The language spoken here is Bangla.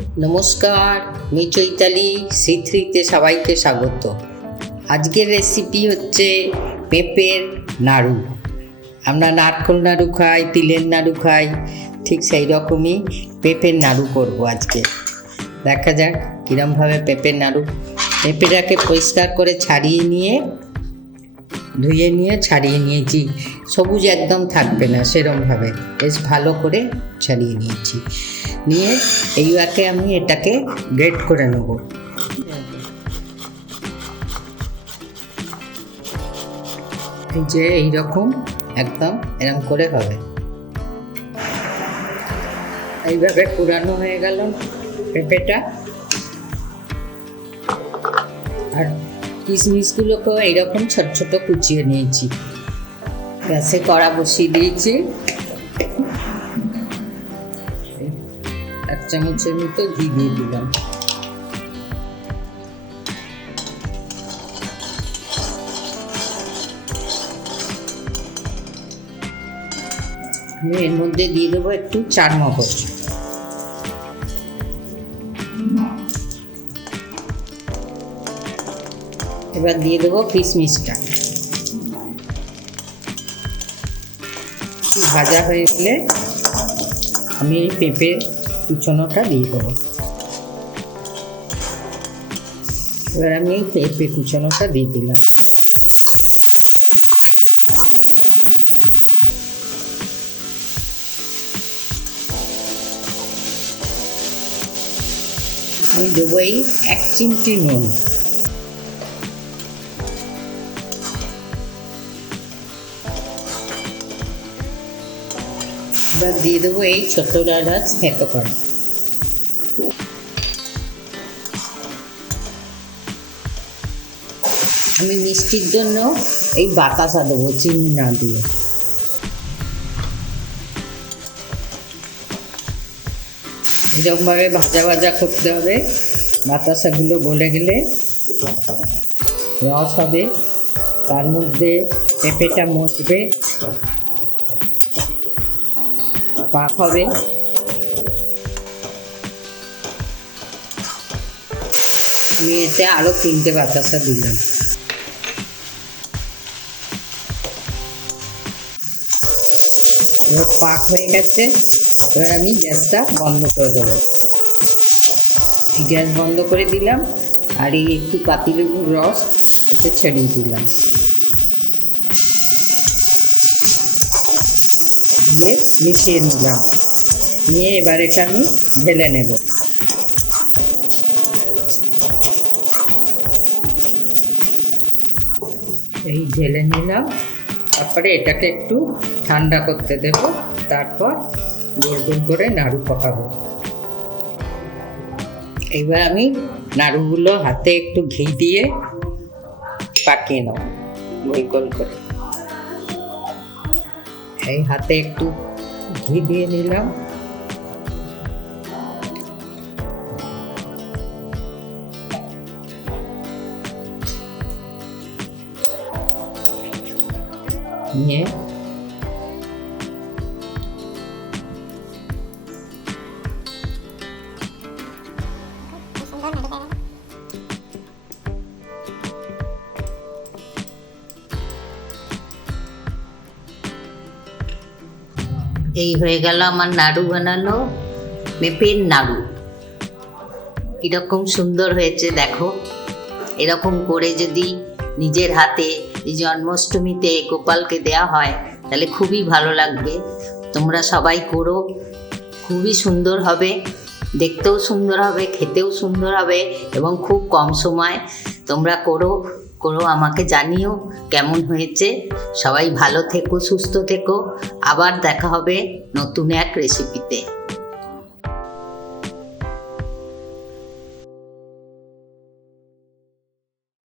নমস্কার, আমি চৈতালি শ্রীথ্রিতে সবাইকে স্বাগত। আজকের রেসিপি হচ্ছে পেঁপের নাড়ু। আমরা নারকোল নাড়ু খাই, তিলের নাড়ু খাই, ঠিক সেই রকমই পেঁপের নাড়ু করব আজকে। দেখা যাক কীরমভাবে পেঁপের নাড়ু। পেঁপেটাকে পরিষ্কার করে ছাড়িয়ে নিয়ে ধুয়ে নিয়ে, ছাড়িয়ে নিয়েছি। সবুজ একদম থাকবে না সেরমভাবে। বেশ ভালো করে ছাড়িয়ে নিয়েছি। নিয়ে এইবারে আমি এটাকে গ্রেট করে নেব। যে এইরকম একদম এরকম করে হবে। এইভাবে পুরানো হয়ে গেল পেঁপেটা। আর কিশমিশগুলোকেও এইরকম ছোট ছোট কুচিয়ে নিয়েছি। গ্যাসে কড়া বসিয়ে দিয়েছি। এক চামচের মতো ঘি দিয়ে দিলাম। এর মধ্যে দিয়ে দেবো একটু চার মগজ এবার দিয়ে দেবো কিশমিশটা ভাজা হয়ে গেলে আমি পেঁপে কুচনোটা দিয়ে দেবো। এবার আমি পেঁপে কুচনোটা দিয়ে দিলাম। আমি দেবো এই এক চিমটি নুন। এবার দিয়ে দেবো এই ছোট ডালাচ থেতো করা আমি মিষ্টির জন্য এই বাতাসা দেবো, চিনি না দিয়ে। এরকমভাবে ভাজা ভাজা করতে হবে। বাতাসাগুলো গলে গেলে রস হবে। তার মধ্যে পেঁপেটা মচবে। পাক হবে। আমি এতে আরও তিনটে বাতাসা দিলাম। এবার পাক হয়ে গেছে। এবার আমি গ্যাসটা বন্ধ করে দেবো। গ্যাস বন্ধ করে দিলাম। আর এই একটু পাতিলেবুর রস এতে ছেড়ে দিলাম। দিয়ে মিশিয়ে নিলাম। নিয়ে এবার এটা আমি ঢেলে নেব। এই ঢেলে নিলাম। তারপরে এটাকে একটু ঠান্ডা করতে দেব। তারপর গোল গোল করে নাড়ু পাকাবো। এবার আমি নাড়ুগুলো হাতে একটু ঘি দিয়ে পাকিয়ে নেব। গোল গোল করে। এই হাতে একটু ঘি দিয়ে নিলাম নিয়ে এই হয়ে গেল আমার নাড়ু বানানো পেঁপের নাড়ু। কীরকম সুন্দর হয়েছে দেখো। এরকম করে যদি নিজের হাতে এই জন্মাষ্টমীতে গোপালকে দেয়া হয়, তাহলে খুবই ভালো লাগবে। তোমরা সবাই করো, খুবই সুন্দর হবে। দেখতেও সুন্দর হবে, খেতেও সুন্দর হবে এবং খুব কম সময় তোমরা করো করো, আমাকে জানিও কেমন হয়েছে। সবাই ভালো থেকো, সুস্থ থেকো। আবার দেখা হবে নতুন এক রেসিপিতে